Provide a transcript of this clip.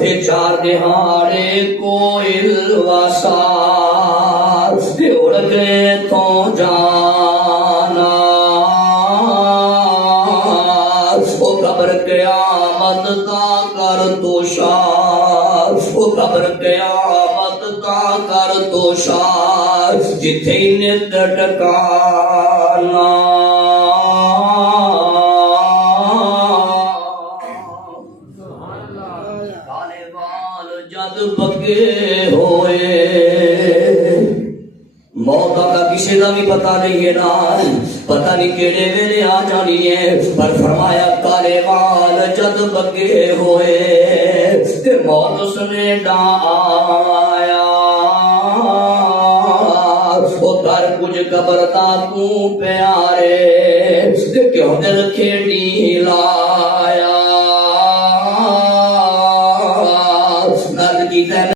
चार दिहाड़े कोयल वसार उड़ गए तो जाना वो कब्र क़यामत दा कर तुषार वो कब्र क़यामत दा कर तुषार जिथे नित टकाना जद पक्के होए मौत का किसी का भी पता नहीं है ना पता नहीं केड़े वेले आ जानी है पर फरमाया काले वाल जद पक्के होए ते मौत उसने डाया वो कर कुछ कबरता तू प्यारे ते क्यों दिल खेड़ी लाया